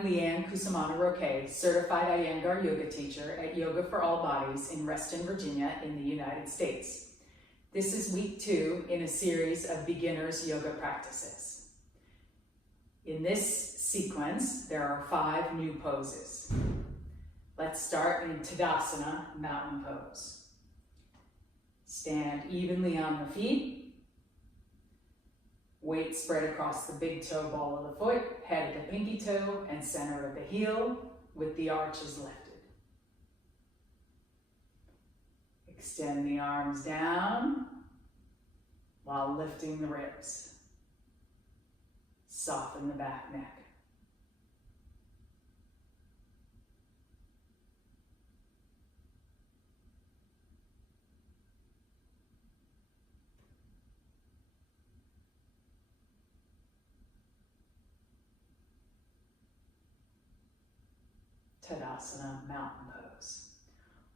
I'm Leanne certified Iyengar yoga teacher at Yoga for All Bodies in Reston, Virginia in the United States. This is week 2 in a series of beginners yoga practices. In this sequence, there are 5 new poses. Let's start in Tadasana, mountain pose. Stand evenly on the feet. Weight spread across the big toe ball of the foot, head of the pinky toe, and center of the heel, with the arches lifted. Extend the arms down while lifting the ribs. Soften the back neck. Tadasana, mountain pose.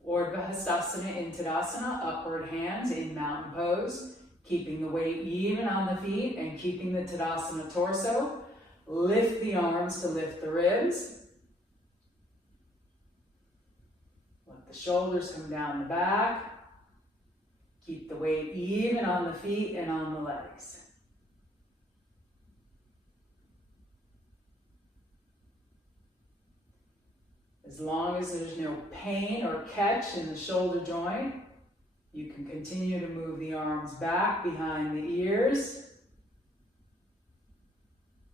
Urdhva Hastasana in Tadasana, upward hands in mountain pose, keeping the weight even on the feet and keeping the Tadasana torso. Lift the arms to lift the ribs. Let the shoulders come down the back. Keep the weight even on the feet and on the legs. As long as there's no pain or catch in the shoulder joint, you can continue to move the arms back behind the ears,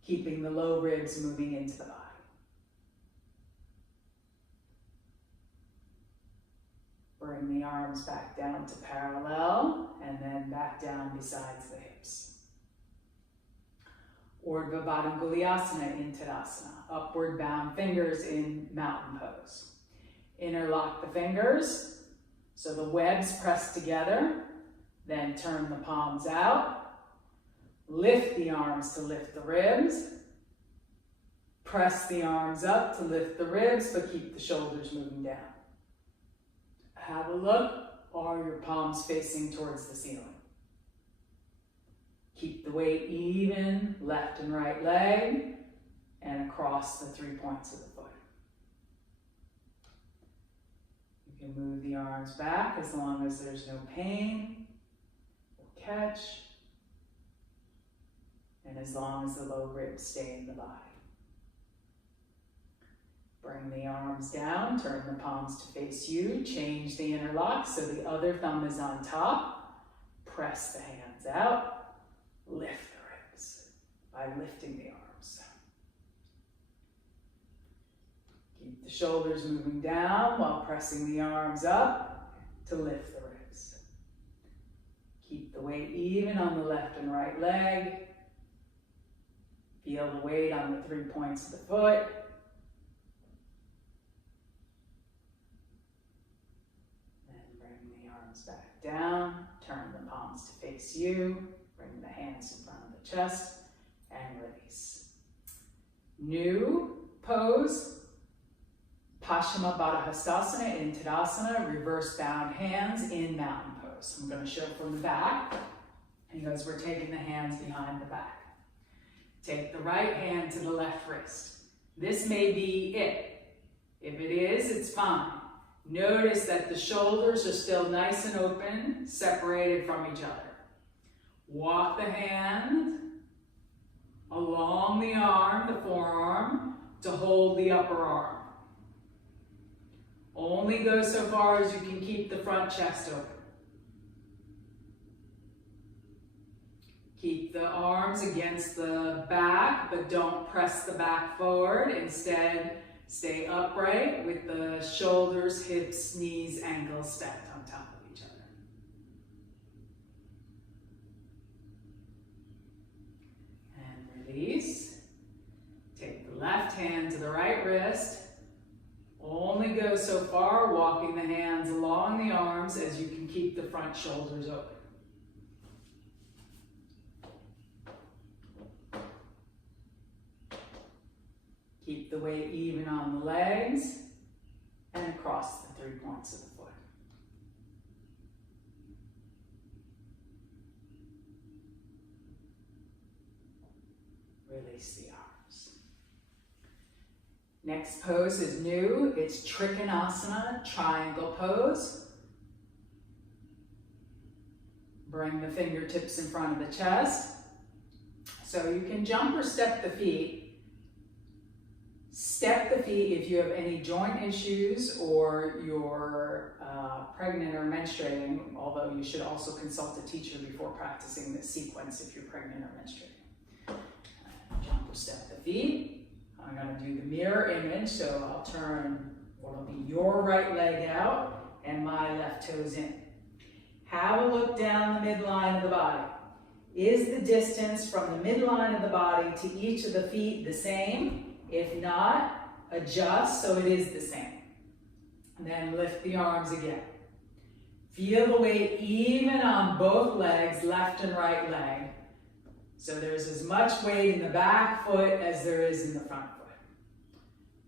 keeping the low ribs moving into the body. Bring the arms back down to parallel and then back down besides the hips. Urdhva Baddhanguliasana in Tadasana, upward bound fingers in mountain pose. Interlock the fingers so the webs press together, then turn the palms out. Lift the arms to lift the ribs. Press the arms up to lift the ribs, but keep the shoulders moving down. Have a look. Are your palms facing towards the ceiling? Keep the weight even, left and right leg, and across the 3 points of the foot. You can move the arms back as long as there's no pain or catch, and as long as the low ribs stay in the body. Bring the arms down, turn the palms to face you, change the interlock so the other thumb is on top. Press the hands out. Lift the ribs by lifting the arms. Keep the shoulders moving down while pressing the arms up to lift the ribs. Keep the weight even on the left and right leg. Feel the weight on the 3 points of the foot. And bring the arms back down. Turn the palms to face you. Bring the hands in front of the chest and release. New pose, Paschima Baddha Hastasana in Tadasana, reverse bound hands in mountain pose. I'm going to show from the back because we're taking the hands behind the back. Take the right hand to the left wrist. This may be it. If it is, it's fine. Notice that the shoulders are still nice and open, separated from each other. Walk the hand along the arm, the forearm, to hold the upper arm. Only go so far as you can keep the front chest open. Keep the arms against the back, but don't press the back forward. Instead, stay upright with the shoulders, hips, knees, ankles stacked on top of each other. Release. Take the left hand to the right wrist. Only go so far, walking the hands along the arms as you can keep the front shoulders open. Keep the weight even on the legs and across the 3 points of the foot. Release the arms. Next pose is new. It's Trikonasana, triangle pose. Bring the fingertips in front of the chest. So you can jump or step the feet. Step the feet if you have any joint issues or you're pregnant or menstruating, although you should also consult a teacher before practicing this sequence if you're pregnant or menstruating. Jump or step the feet. I'm going to do the mirror image, so I'll turn what will be your right leg out and my left toes in. Have a look down the midline of the body. Is the distance from the midline of the body to each of the feet the same? If not, adjust so it is the same. And then lift the arms again. Feel the weight even on both legs, left and right leg. So there's as much weight in the back foot as there is in the front foot.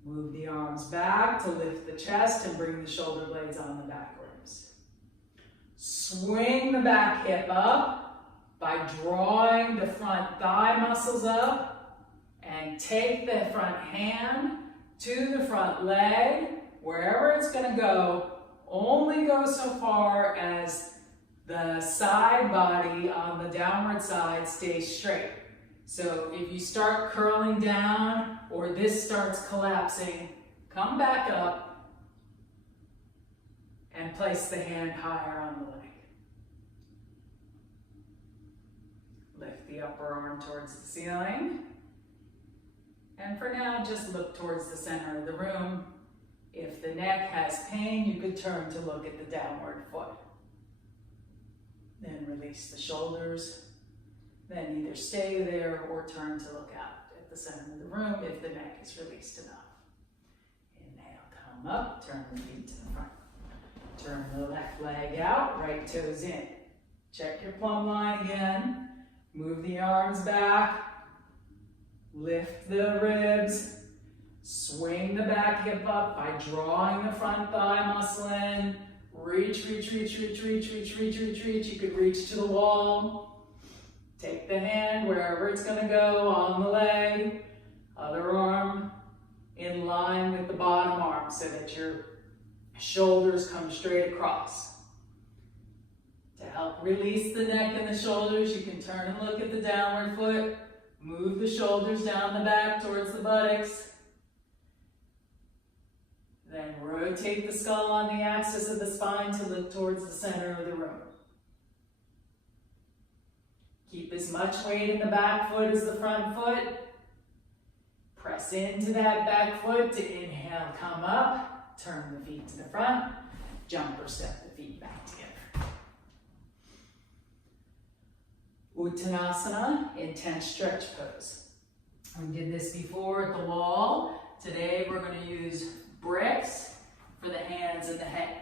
Move the arms back to lift the chest and bring the shoulder blades on the back ribs. Swing the back hip up by drawing the front thigh muscles up and take the front hand to the front leg. Wherever it's going to go, only go so far as the side body on the downward side stays straight. So if you start curling down or this starts collapsing, come back up and place the hand higher on the leg. Lift the upper arm towards the ceiling. And for now, just look towards the center of the room. If the neck has pain, you could turn to look at the downward foot. Then release the shoulders. Then either stay there or turn to look out at the center of the room if the neck is released enough. Inhale, come up, turn the feet to the front. Turn the left leg out, right toes in. Check your plumb line again. Move the arms back. Lift the ribs. Swing the back hip up by drawing the front thigh muscle in. Reach, reach, reach, reach, reach, reach, reach, reach, reach. You could reach to the wall. Take the hand wherever it's going to go on the leg. Other arm in line with the bottom arm so that your shoulders come straight across. To help release the neck and the shoulders, you can turn and look at the downward foot. Move the shoulders down the back towards the buttocks. Then rotate the skull on the axis of the spine to look towards the center of the room. Keep as much weight in the back foot as the front foot. Press into that back foot to inhale, come up. Turn the feet to the front. Jump or step the feet back together. Uttanasana, intense stretch pose. We did this before at the wall. Today we're going to use bricks for the hands and the head.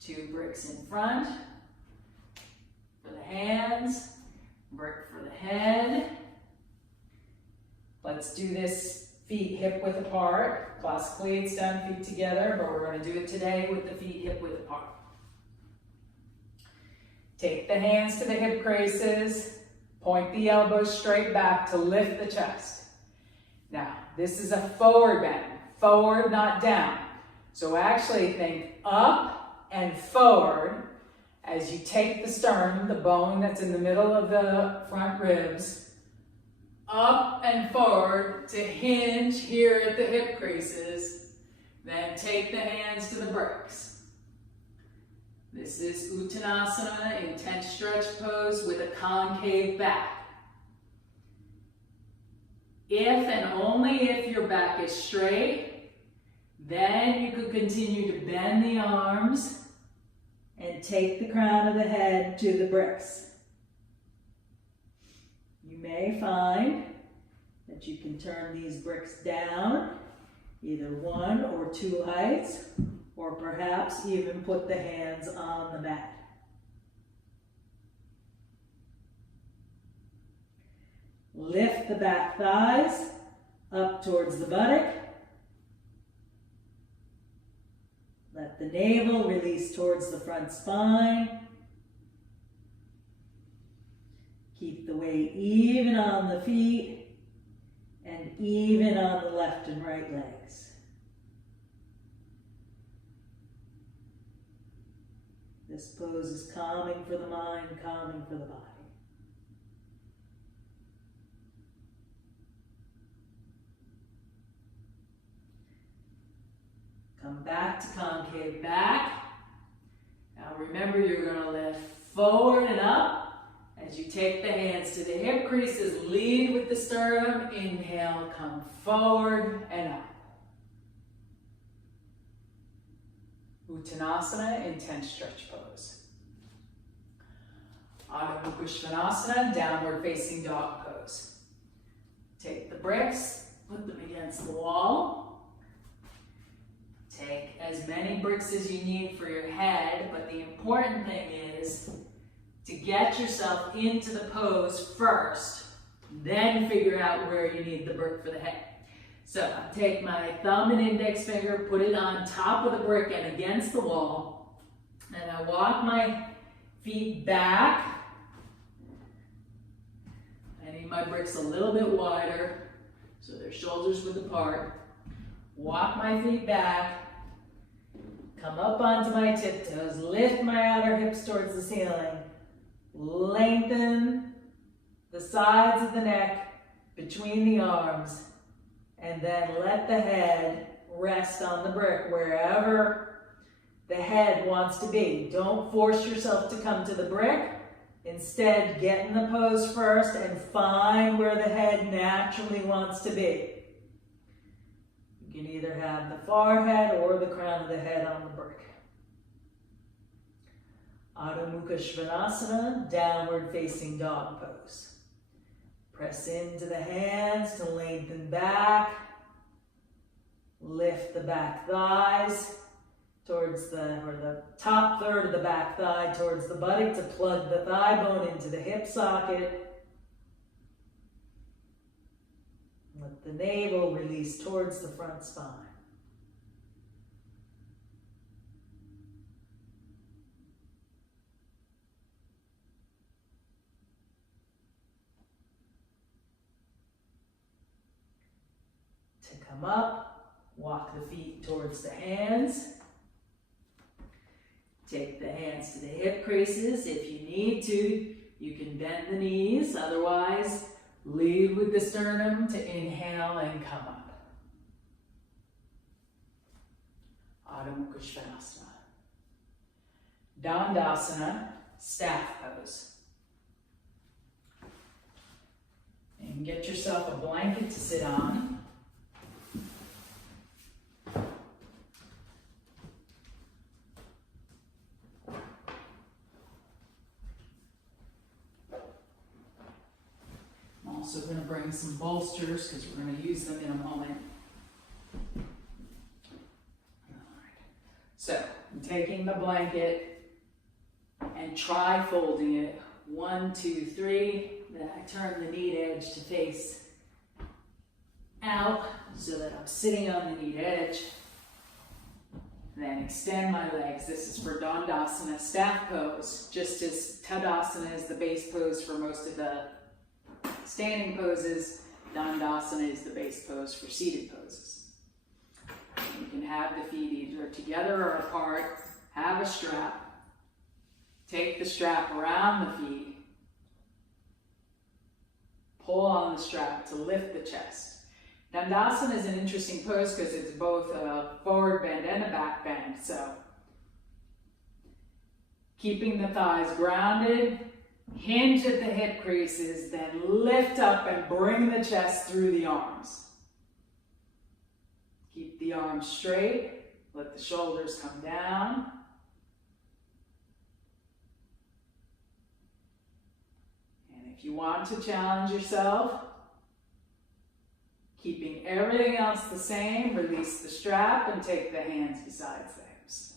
2 bricks in front for the hands, brick for the head. Let's do this feet hip width apart. Classically it's done feet together, but we're going to do it today with the feet hip width apart. Take the hands to the hip creases, point the elbows straight back to lift the chest. Now, this is a forward bend. Forward, not down. So actually think up and forward as you take the sternum, the bone that's in the middle of the front ribs, up and forward to hinge here at the hip creases. Then take the hands to the bricks. This is Uttanasana, intense stretch pose with a concave back. If and only if your back is straight, then you could continue to bend the arms and take the crown of the head to the bricks. You may find that you can turn these bricks down, either 1 or 2 heights, or perhaps even put the hands on the mat. Lift the back thighs up towards the buttock. Let the navel release towards the front spine. Keep the weight even on the feet and even on the left and right legs. This pose is calming for the mind, calming for the body. Come back to concave back. Now remember, you're going to lift forward and up as you take the hands to the hip creases. Lead with the sternum. Inhale, come forward and up. Uttanasana, intense stretch pose. Adho Muhka Svnasana, downward facing dog pose. Take the bricks, put them against the wall. Take as many bricks as you need for your head, but the important thing is to get yourself into the pose first, then figure out where you need the brick for the head. So I take my thumb and index finger, put it on top of the brick and against the wall, and I walk my feet back. I need my bricks a little bit wider so their shoulders width apart. Walk my feet back, come up onto my tiptoes, lift my outer hips towards the ceiling, lengthen the sides of the neck between the arms, and then let the head rest on the brick wherever the head wants to be. Don't force yourself to come to the brick. Instead, get in the pose first and find where the head naturally wants to be. You can either have the forehead or the crown of the head on the brick. Adho Mukha Svnasana, downward facing dog pose. Press into the hands to lengthen back. Lift the back thighs towards the top third of the back thigh towards the buttock to plug the thigh bone into the hip socket. Let the navel release towards the front spine. To come up, walk the feet towards the hands. Take the hands to the hip creases. If you need to, you can bend the knees. Otherwise, lead with the sternum to inhale and come up. Adho Mukha Svnasana. Dandasana, staff pose. And get yourself a blanket to sit on. I'm also going to bring some bolsters because we're going to use them in a moment. So, I'm taking the blanket and try folding it. 1, 2, 3. Then I turn the knee edge to face out so that I'm sitting on the knee edge. Then extend my legs. This is for Dandasana, staff pose. Just as Tadasana is the base pose for most of the standing poses, Dandasana is the base pose for seated poses. You can have the feet either together or apart. Have a strap. Take the strap around the feet. Pull on the strap to lift the chest. Dandasana is an interesting pose because it's both a forward bend and a back bend. So, keeping the thighs grounded, hinge at the hip creases, then lift up and bring the chest through the arms. Keep the arms straight, let the shoulders come down. And if you want to challenge yourself, keeping everything else the same, release the strap and take the hands beside the hips.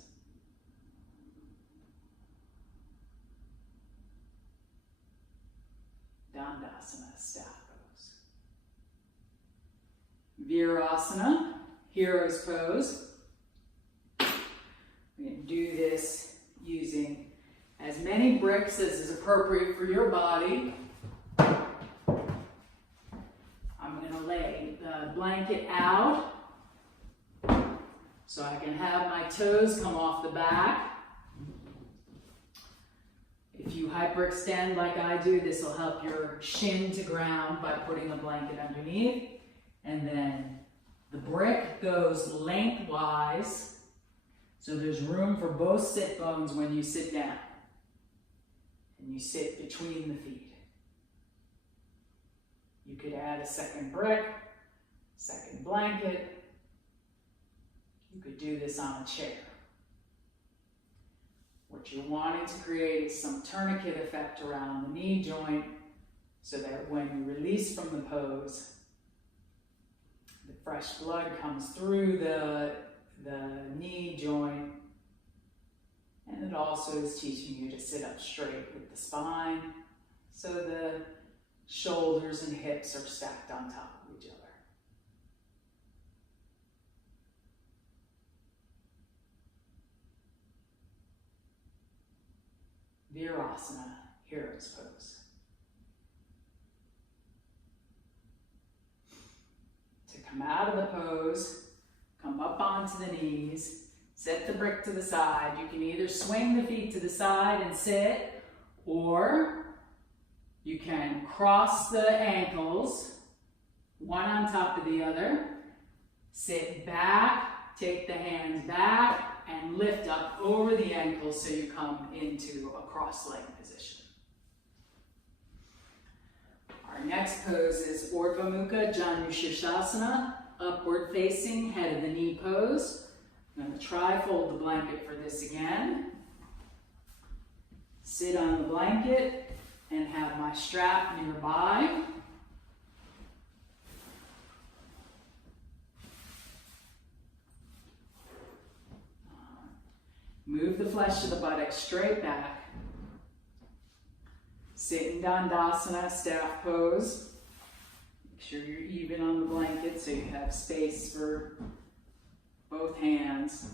Dandasana, staff pose. Virasana, hero's pose. We're going to do this using as many bricks as is appropriate for your body. I'm going to lay the blanket out so I can have my toes come off the back. If you hyperextend like I do, this will help your shin to ground by putting a blanket underneath. And then the brick goes lengthwise, so there's room for both sit bones when you sit down. And you sit between the feet. You could add a second brick, second blanket. You could do this on a chair. What you're wanting to create is some tourniquet effect around the knee joint so that when you release from the pose, the fresh blood comes through the knee joint, and it also is teaching you to sit up straight with the spine so the shoulders and hips are stacked on top of each other. Virasana, hero's pose. To come out of the pose, come up onto the knees, set the brick to the side. You can either swing the feet to the side and sit, or you can cross the ankles, one on top of the other, sit back, take the hands back, and lift up over the ankles so you come into a cross-leg position. Our next pose is Urdhva Mukha Janu Sirsasana, upward facing, head of the knee pose. I'm going to tri-fold the blanket for this again. Sit on the blanket and have my strap nearby. Move the flesh of the buttocks straight back. Sit in Dandasana, staff pose. Make sure you're even on the blanket so you have space for both hands.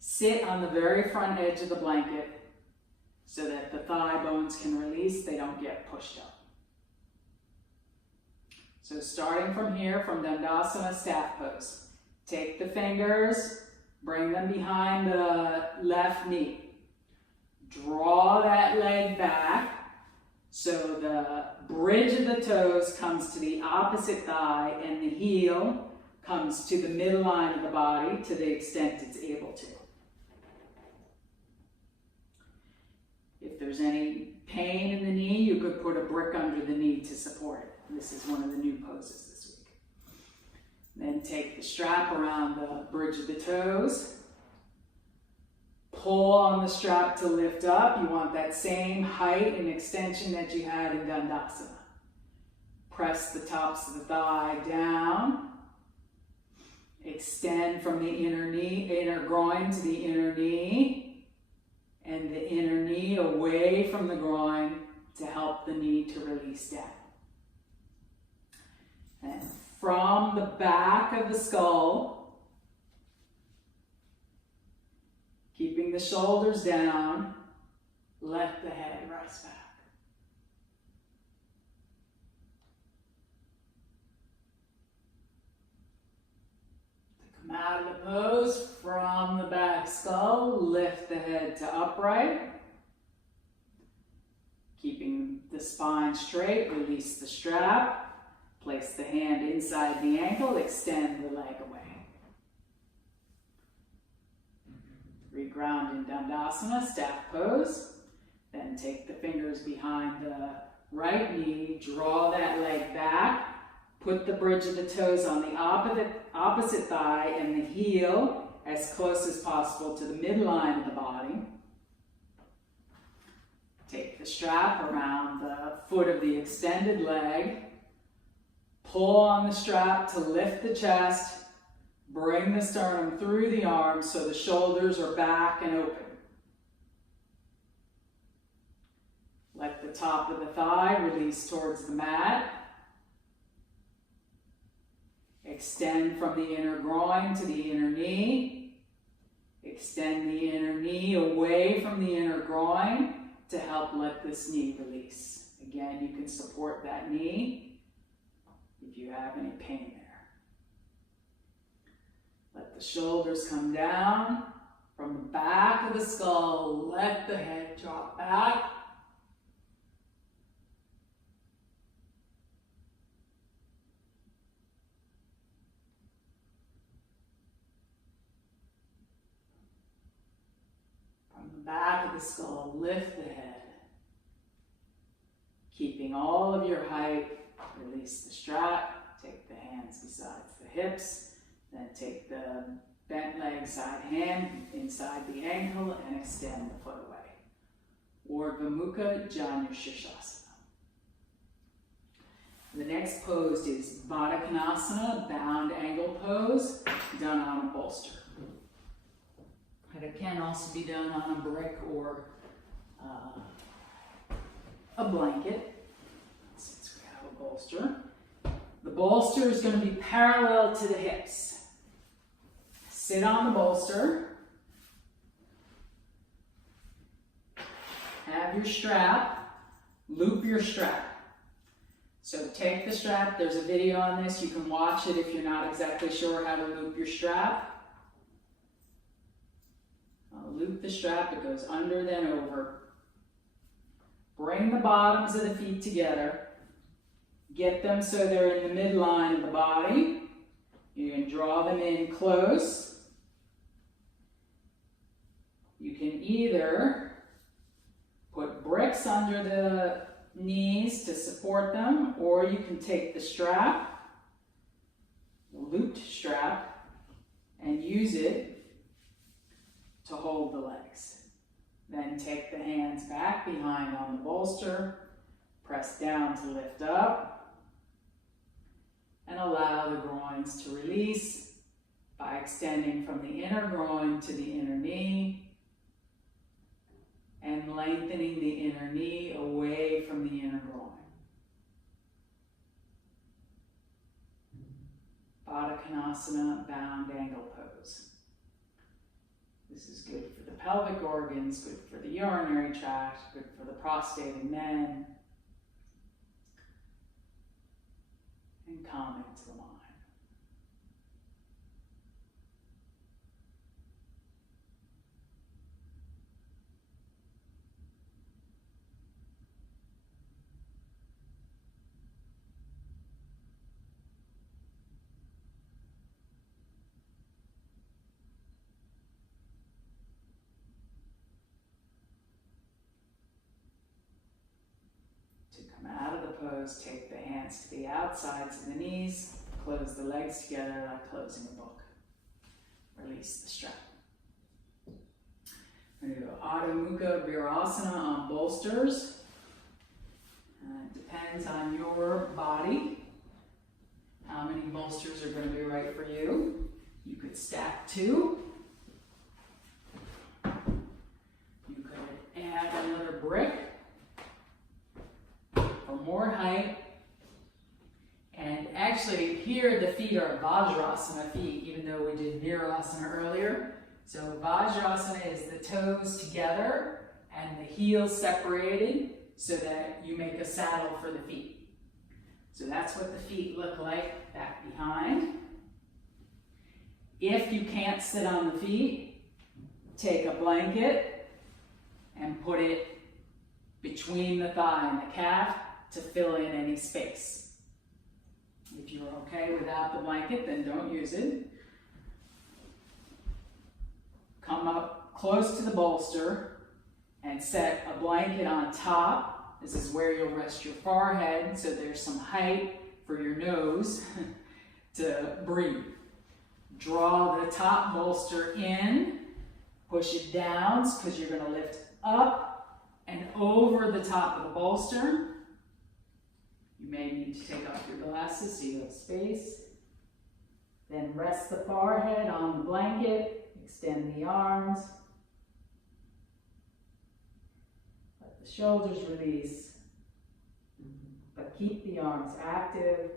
Sit on the very front edge of the blanket so that the thigh bones can release, they don't get pushed up. So starting from here, from Dandasana, staff pose. Take the fingers, bring them behind the left knee. Draw that leg back so the bridge of the toes comes to the opposite thigh and the heel comes to the midline of the body to the extent it's able to. If there's any pain in the knee, you could put a brick under the knee to support it. This is one of the new poses this week. Then take the strap around the bridge of the toes. Pull on the strap to lift up. You want that same height and extension that you had in Dandasana. Press the tops of the thigh down. Extend from the inner groin to the inner knee. And the inner knee away from the groin to help the knee to release down. And from the back of the skull, keeping the shoulders down, let the head rise back. To come out of the pose, from the back skull, lift the head to upright. Keeping the spine straight, release the strap. Place the hand inside the ankle, extend the leg away. Reground in Dandasana, staff pose. Then take the fingers behind the right knee, draw that leg back, put the bridge of the toes on the opposite thigh and the heel as close as possible to the midline of the body. Take the strap around the foot of the extended leg. Pull on the strap to lift the chest. Bring the sternum through the arms so the shoulders are back and open. Let the top of the thigh release towards the mat. Extend from the inner groin to the inner knee. Extend the inner knee away from the inner groin to help let this knee release. Again, you can support that knee if you have any pain there. Let the shoulders come down from the back of the skull. Let the head drop back. From the back of the skull, lift the head. Keeping all of your height, release the strap, take the hands besides the hips, then take the bent leg side hand inside the ankle and extend the foot away. Urdhva Mukha Janu Sirsasana. The next pose is Baddha Konasana, bound angle pose, done on a bolster. And it can also be done on a brick or a blanket, since we have a bolster. The bolster is going to be parallel to the hips. Sit on the bolster. Have your strap. Loop your strap. So take the strap. There's a video on this. You can watch it if you're not exactly sure how to loop your strap. Loop the strap. It goes under, then over. Bring the bottoms of the feet together. Get them so they're in the midline of the body. You can draw them in close. You can either put bricks under the knees to support them, or you can take the strap, the looped strap, and use it to hold the legs. Then take the hands back behind on the bolster, press down to lift up, and allow the groins to release by extending from the inner groin to the inner knee and lengthening the inner knee away from the inner groin. Baddha Konasana, bound angle pose. This is good for the pelvic organs, good for the urinary tract, good for the prostate in men, and calming to the mind. Out of the pose, take the hands to the outsides of the knees, close the legs together like closing a book. Release the strap. We're going to do Adho Mukha Virasana on bolsters. It depends on your body, how many bolsters are going to be right for you. You could stack 2. You could add another brick for more height. And actually here the feet are Vajrasana feet, even though we did Virasana earlier. So Vajrasana is the toes together and the heels separated so that you make a saddle for the feet. So that's what the feet look like back behind. If you can't sit on the feet, take a blanket and put it between the thigh and the calf to fill in any space. If you're okay without the blanket, then don't use it. Come up close to the bolster and set a blanket on top. This is where you'll rest your forehead, so there's some height for your nose to breathe. Draw the top bolster in, push it down because you're going to lift up and over the top of the bolster. You may need to take off your glasses so you have space. Then rest the forehead on the blanket, extend the arms. Let the shoulders release, but keep the arms active.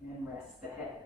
And rest the head.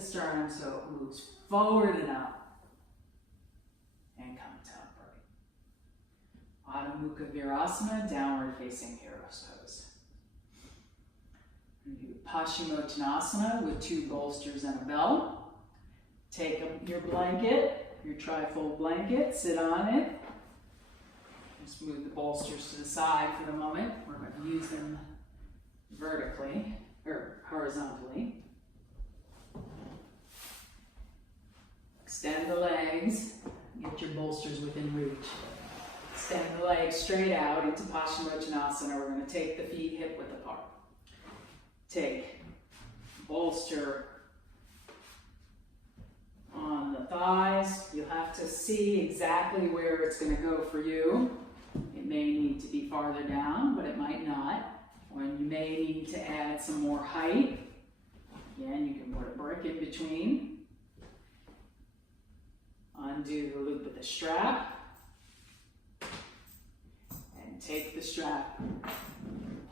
the sternum so it moves forward and up. And come to upright. Adho Mukha Virasana, downward facing hero's pose. Do Paschimottanasana with 2 bolsters and a bell. Take your blanket, your trifold blanket, sit on it. Just move the bolsters to the side for the moment. We're going to use them vertically, or horizontally. Extend the legs, get your bolsters within reach. Extend the legs straight out into Paschimottanasana. We're going to take the feet hip width apart. Take bolster on the thighs. You'll have to see exactly where it's going to go for you. It may need to be farther down, but it might not. Or you may need to add some more height. Again, you can put a brick in between. Undo the loop of the strap. And take the strap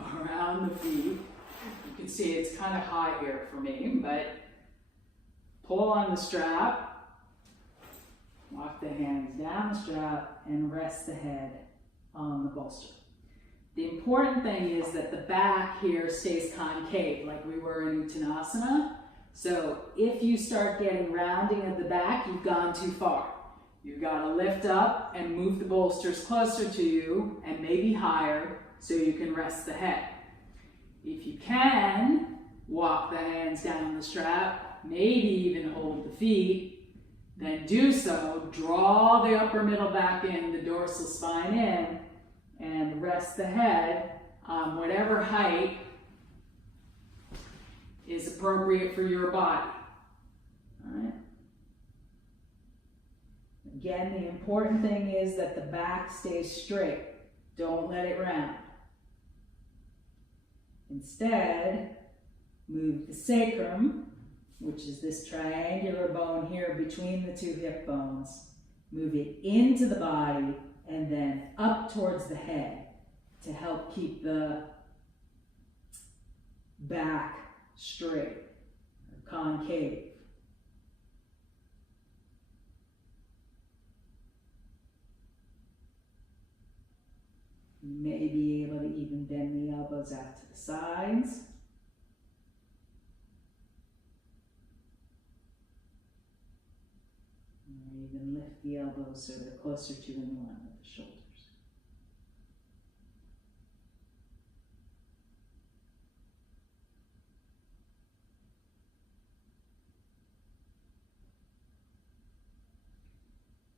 around the feet. You can see it's kind of high here for me, but pull on the strap. Walk the hands down the strap and rest the head on the bolster. The important thing is that the back here stays concave like we were in Uttanasana. So if you start getting rounding of the back, you've gone too far. You've got to lift up and move the bolsters closer to you and maybe higher so you can rest the head. If you can, walk the hands down the strap, maybe even hold the feet, then do so. Draw the upper middle back in, the dorsal spine in, and rest the head on whatever height is appropriate for your body. All right? Again, the important thing is that the back stays straight. Don't let it round. Instead, move the sacrum, which is this triangular bone here between the 2 hip bones. Move it into the body and then up towards the head to help keep the back straight, or concave. You may be able to even bend the elbows out to the sides. Or even lift the elbows so they're closer to the line of the shoulders.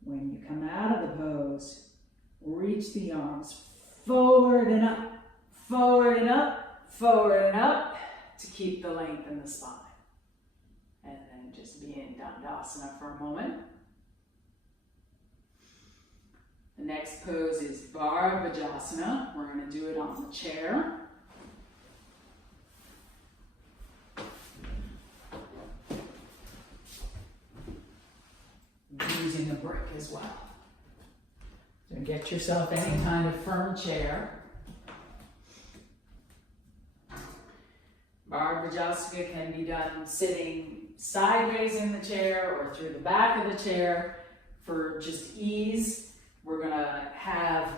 When you come out of the pose, reach the arms forward and up, forward and up, forward and up to keep the length in the spine. And then just be in Dandasana for a moment. The next pose is Bhardvajasana. We're going to do it on the chair. Using a brick as well. So get yourself any kind of firm chair. Bhardvajasana can be done sitting sideways in the chair or through the back of the chair. For just ease, we're going to have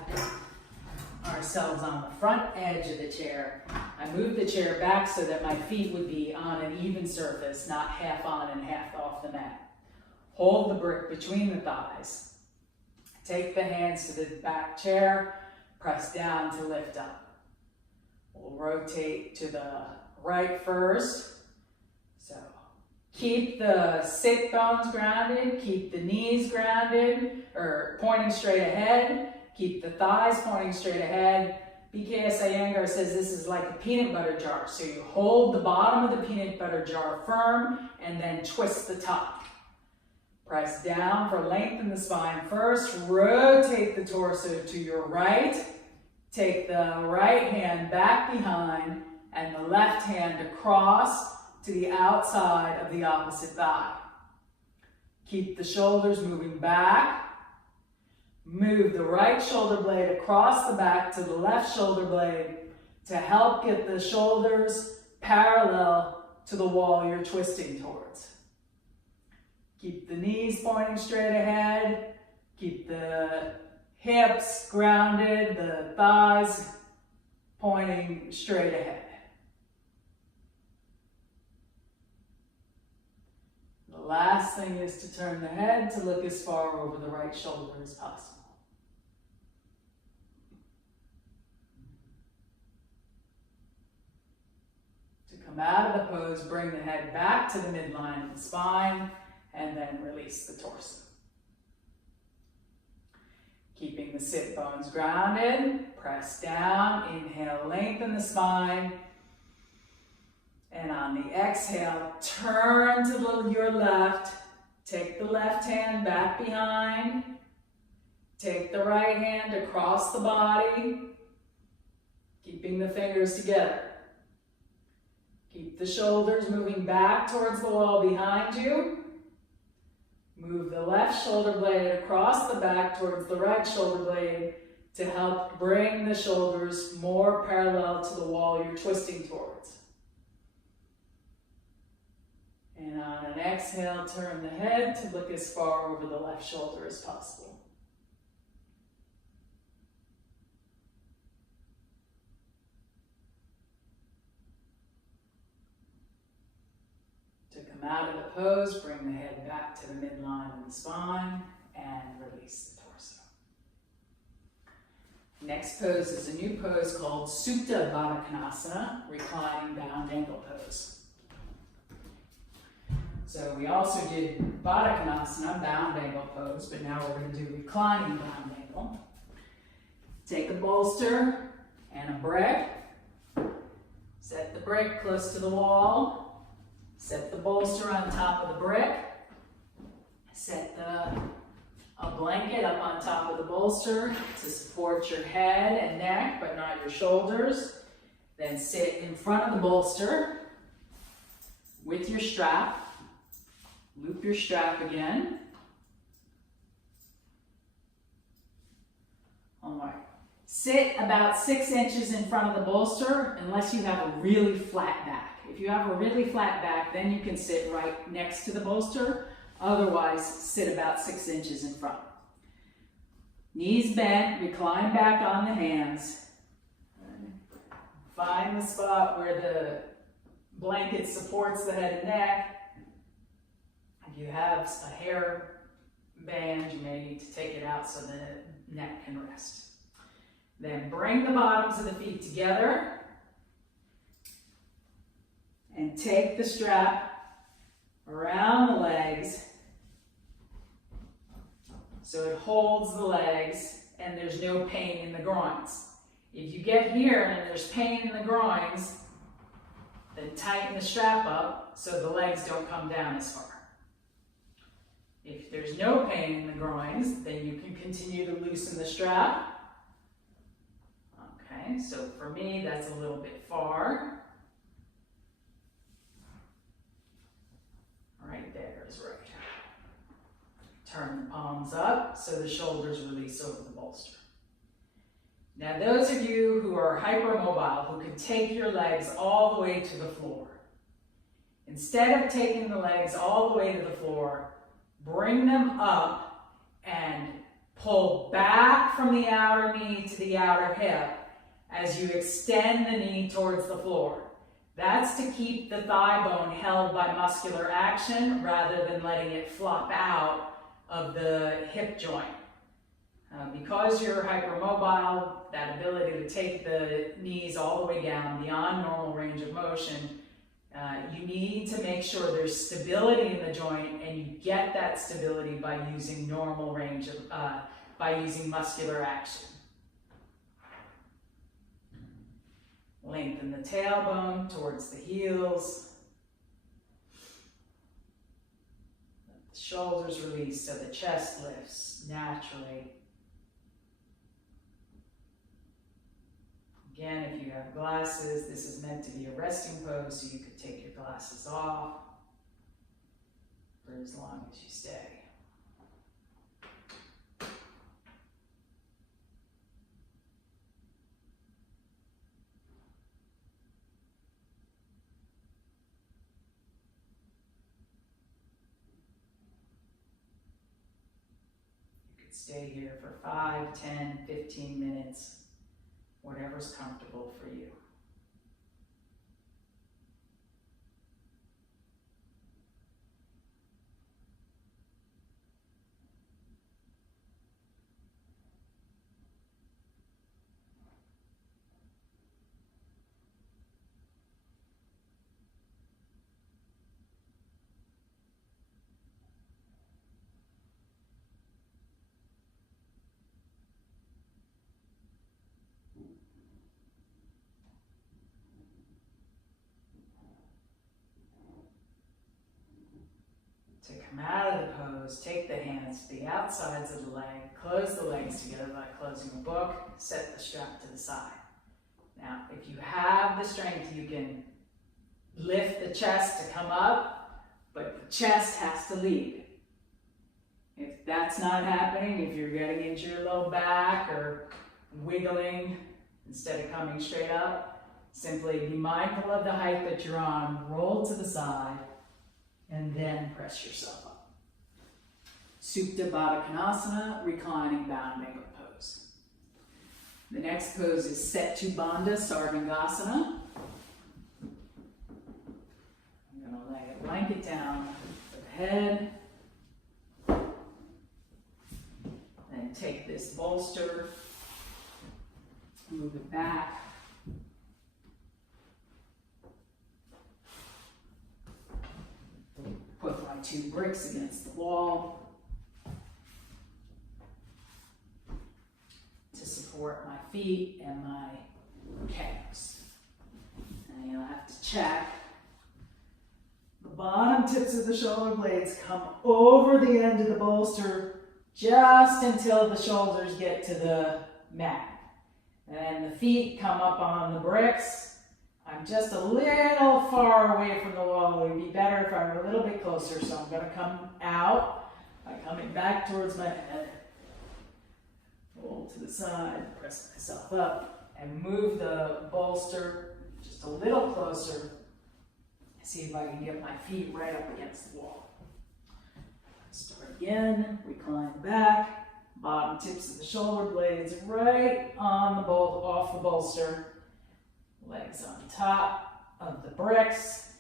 ourselves on the front edge of the chair. I move the chair back so that my feet would be on an even surface, not half on and half off the mat. Hold the brick between the thighs. Take the hands to the back chair, press down to lift up. We'll rotate to the right first. So keep the sit bones grounded, keep the knees grounded, or pointing straight ahead. Keep the thighs pointing straight ahead. B.K.S. Iyengar says this is like a peanut butter jar. So you hold the bottom of the peanut butter jar firm and then twist the top. Press down for length in the spine first. Rotate the torso to your right. Take the right hand back behind and the left hand across to the outside of the opposite thigh. Keep the shoulders moving back. Move the right shoulder blade across the back to the left shoulder blade to help get the shoulders parallel to the wall you're twisting towards. Keep the knees pointing straight ahead. Keep the hips grounded, the thighs pointing straight ahead. The last thing is to turn the head to look as far over the right shoulder as possible. To come out of the pose, bring the head back to the midline of the spine, and then release the torso. Keeping the sit bones grounded, press down, inhale, lengthen the spine. And on the exhale, turn to your left. Take the left hand back behind. Take the right hand across the body, keeping the fingers together. Keep the shoulders moving back towards the wall behind you. Move the left shoulder blade across the back towards the right shoulder blade to help bring the shoulders more parallel to the wall you're twisting towards. And on an exhale, turn the head to look as far over the left shoulder as possible. To come out of the pose, bring the head back to the midline of the spine and release the torso. Next pose is a new pose called Supta Baddha Konasana, Reclining Bound Angle Pose. So we also did Baddha Konasana, bound angle pose, but now we're going to do reclining bound angle. Take a bolster and a brick. Set the brick close to the wall. Set the bolster on top of the brick. Set a blanket up on top of the bolster to support your head and neck, but not your shoulders. Then sit in front of the bolster with your strap. Loop your strap again. All right. Sit about 6 inches in front of the bolster unless you have a really flat back. If you have a really flat back, then you can sit right next to the bolster. Otherwise, sit about 6 inches in front. Knees bent, recline back on the hands. Find the spot where the blanket supports the head and neck. If you have a hair band, you may need to take it out so the neck can rest. Then bring the bottoms of the feet together and take the strap around the legs so it holds the legs and there's no pain in the groins. If you get here and there's pain in the groins, then tighten the strap up so the legs don't come down as far. If there's no pain in the groins, then you can continue to loosen the strap. Okay, so for me, that's a little bit far. Right there is right. Turn the palms up so the shoulders release over the bolster. Now those of you who are hypermobile, who can take your legs all the way to the floor, instead of taking the legs all the way to the floor, bring them up and pull back from the outer knee to the outer hip as you extend the knee towards the floor. That's to keep the thigh bone held by muscular action rather than letting it flop out of the hip joint. Because you're hypermobile, that ability to take the knees all the way down beyond normal range of motion, you need to make sure there's stability in the joint, and you get that stability by using normal range of, by using muscular action. Lengthen the tailbone towards the heels. Let the shoulders release so the chest lifts naturally. Again, if you have glasses, this is meant to be a resting pose, so you could take your glasses off for as long as you stay. could stay here for 5, 10, 15 minutes, whatever's comfortable for you. To come out of the pose, take the hands to the outsides of the leg, close the legs together like closing a book, set the strap to the side. Now, if you have the strength, you can lift the chest to come up, but the chest has to lead. If that's not happening, if you're getting into your low back or wiggling instead of coming straight up, simply be mindful of the height that you're on, roll to the side, and then press yourself up. Supta Baddha Konasana, Reclining Bound Angle Pose. The next pose is Setubandha Sarvangasana. I'm going to lay a blanket down for the head. Then take this bolster, move it back. Put my 2 bricks against the wall to support my feet and my calves. And you'll have to check. The bottom tips of the shoulder blades come over the end of the bolster just until the shoulders get to the mat. And the feet come up on the bricks. I'm just a little far away from the wall. It would be better if I were a little bit closer, so I'm going to come out by coming back towards my head. Roll to the side, press myself up, and move the bolster just a little closer. See if I can get my feet right up against the wall. Start again, recline back, bottom tips of the shoulder blades right on the off the bolster. Legs on top of the bricks.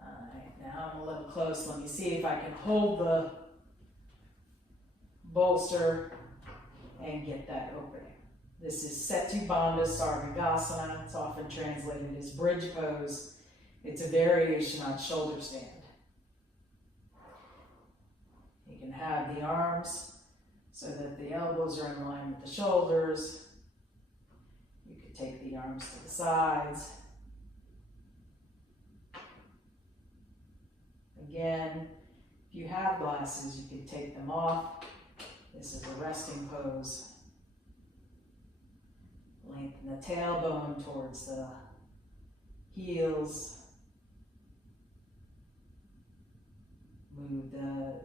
Alright, now I'm a little close. Let me see if I can hold the bolster and get that opening. This is Setubandha Sarvangasana. It's often translated as bridge pose. It's a variation on shoulder stand. You can have the arms so that the elbows are in line with the shoulders. You could take the arms to the sides. Again, if you have glasses, you could take them off. This is a resting pose. Lengthen the tailbone towards the heels. Move the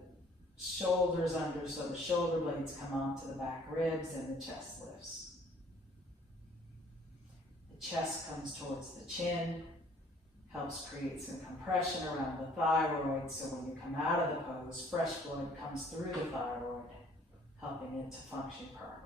shoulders under so the shoulder blades come onto the back ribs and the chest lifts. The chest comes towards the chin, helps create some compression around the thyroid, so when you come out of the pose, fresh blood comes through the thyroid, helping it to function properly.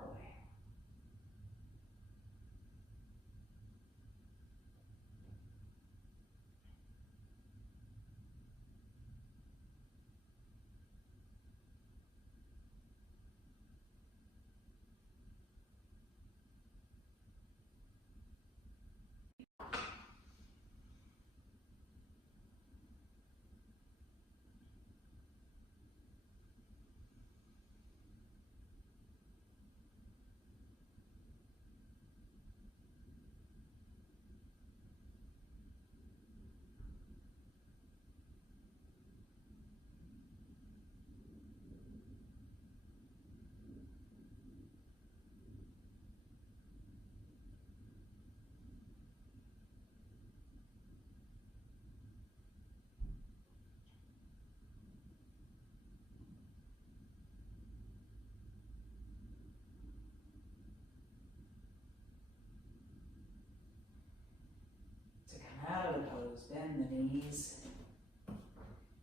Out of the pose, bend the knees.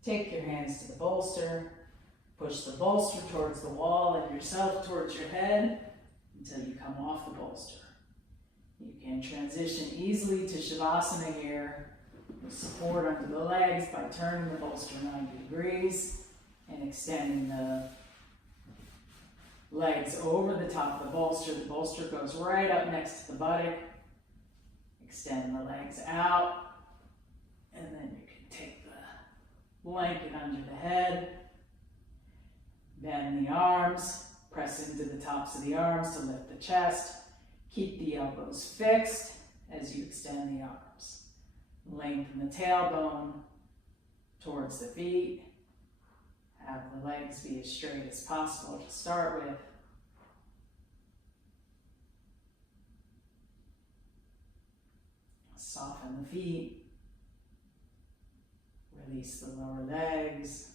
Take your hands to the bolster. Push the bolster towards the wall and yourself towards your head until you come off the bolster. You can transition easily to Shavasana here with support under the legs by turning the bolster 90 degrees and extending the legs over the top of the bolster. The bolster goes right up next to the buttock. Extend the legs out, and then you can take the blanket under the head. Bend the arms, press into the tops of the arms to lift the chest. Keep the elbows fixed as you extend the arms. Lengthen the tailbone towards the feet. Have the legs be as straight as possible to start with. Soften the feet. Release the lower legs.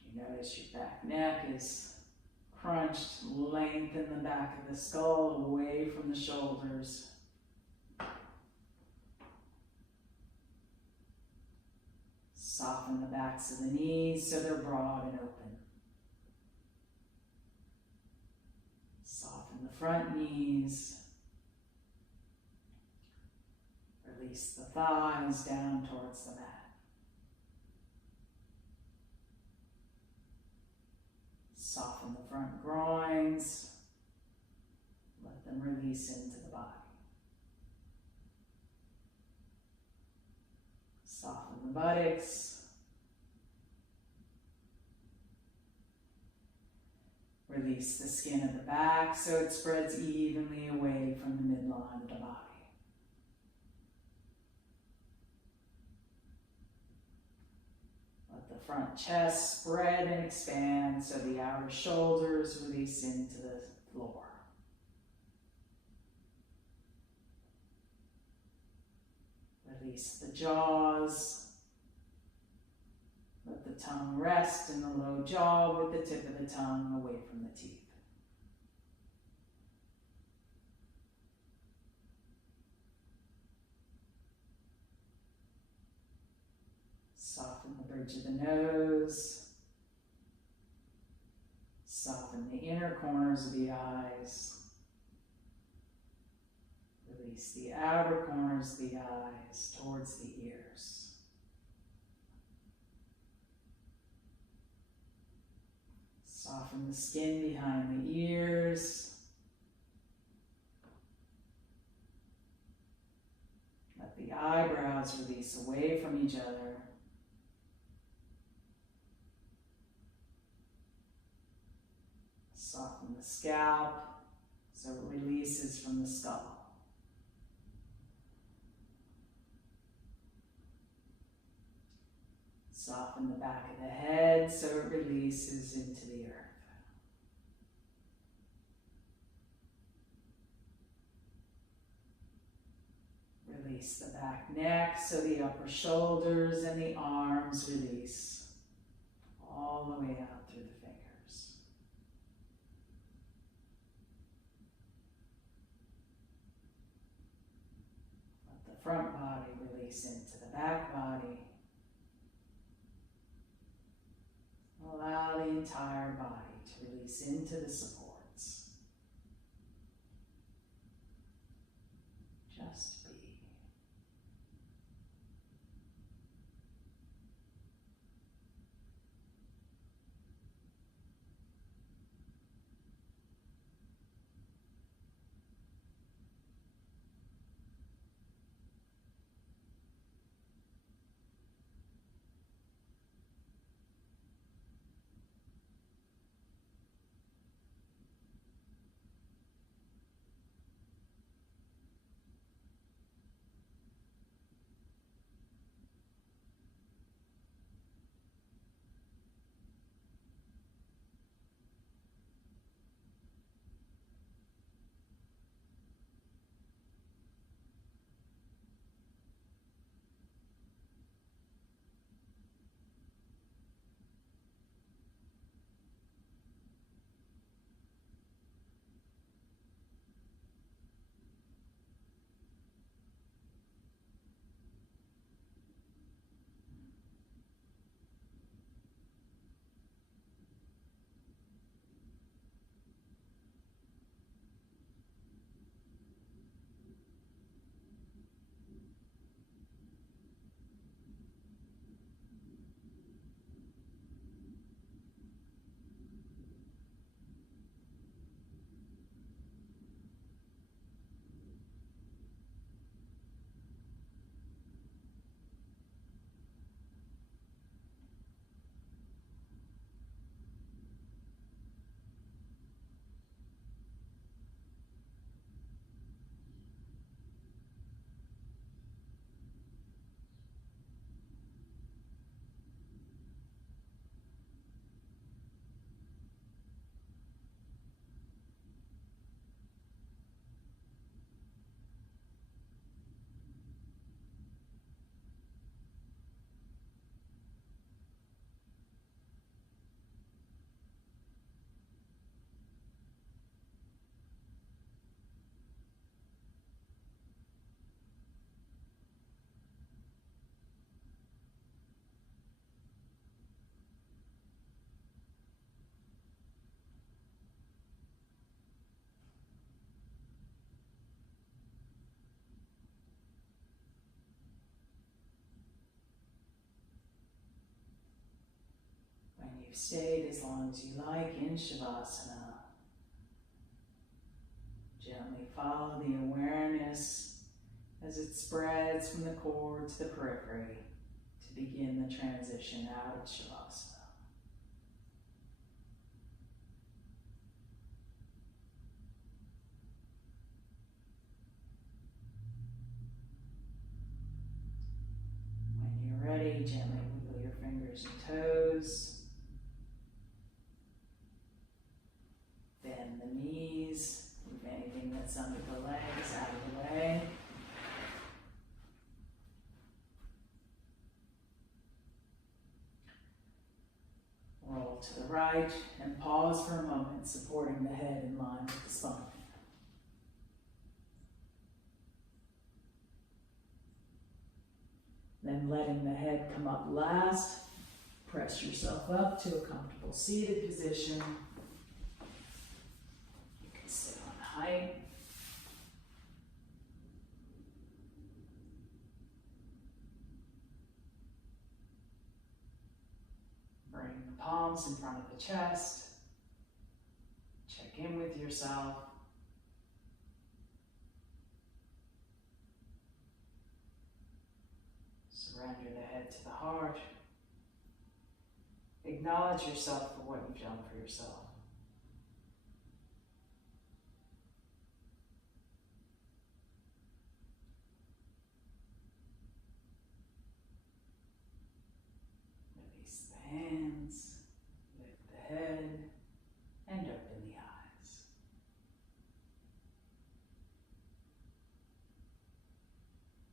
If you notice your back neck is crunched, lengthen the back of the skull away from the shoulders. Soften the backs of the knees so they're broad and open. Soften the front knees. Release the thighs down towards the mat. Soften the front groins. Let them release into the body. Soften the buttocks. Release the skin of the back so it spreads evenly away from the midline of the body. Let the front chest spread and expand so the outer shoulders release into the floor. Release the jaws. Let the tongue rest in the low jaw with the tip of the tongue away from the teeth. Soften the bridge of the nose. Soften the inner corners of the eyes. Release the outer corners of the eyes towards the ears. Soften the skin behind the ears. Let the eyebrows release away from each other. Soften the scalp so it releases from the skull. Soften the back of the head so it releases into the earth. Release the back neck so the upper shoulders and the arms release all the way out through the fingers. Let the front body release into the back body. Allow the entire body to release into the supports. Just be. you've stayed as long as you like in Shavasana. Gently follow the awareness as it spreads from the core to the periphery to begin the transition out of Shavasana. When you're ready, gently wiggle your fingers and toes. Bend the knees. Move anything that's under the legs out of the way. Roll to the right and pause for a moment, supporting the head in line with the spine. Then letting the head come up last, press yourself up to a comfortable seated position. You can sit on height. Bring the palms in front of the chest. Check in with yourself. Surrender the head to the heart. Acknowledge yourself for what you've done for yourself.